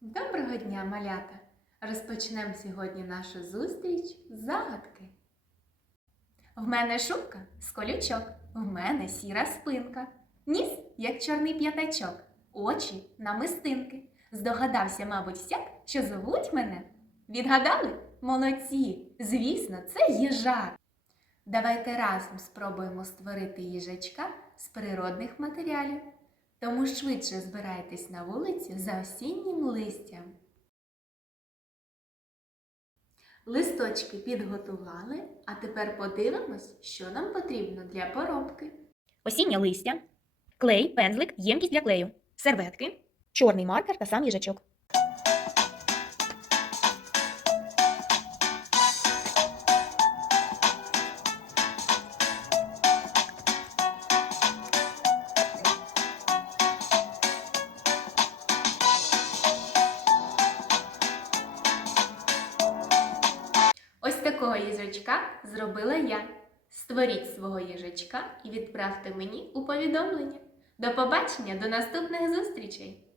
Доброго дня, малята! Розпочнемо сьогодні нашу зустріч з загадки. В мене шубка з колючок, в мене сіра спинка, ніс, як чорний п'ятачок, очі намистинки. Здогадався, мабуть, всяк, що зовуть мене. Відгадали? Молодці! Звісно, це їжак. Давайте разом спробуємо створити їжачка з природних матеріалів. Тому швидше збирайтесь на вулиці за осіннім листям. Листочки підготували, а тепер подивимось, що нам потрібно для поробки. осіннє листя, клей, пензлик, ємкість для клею, серветки, чорний маркер та сам їжачок. Такого їжачка зробила я. Створіть свого їжачка і відправте мені у повідомлення. До побачення, до наступних зустрічей!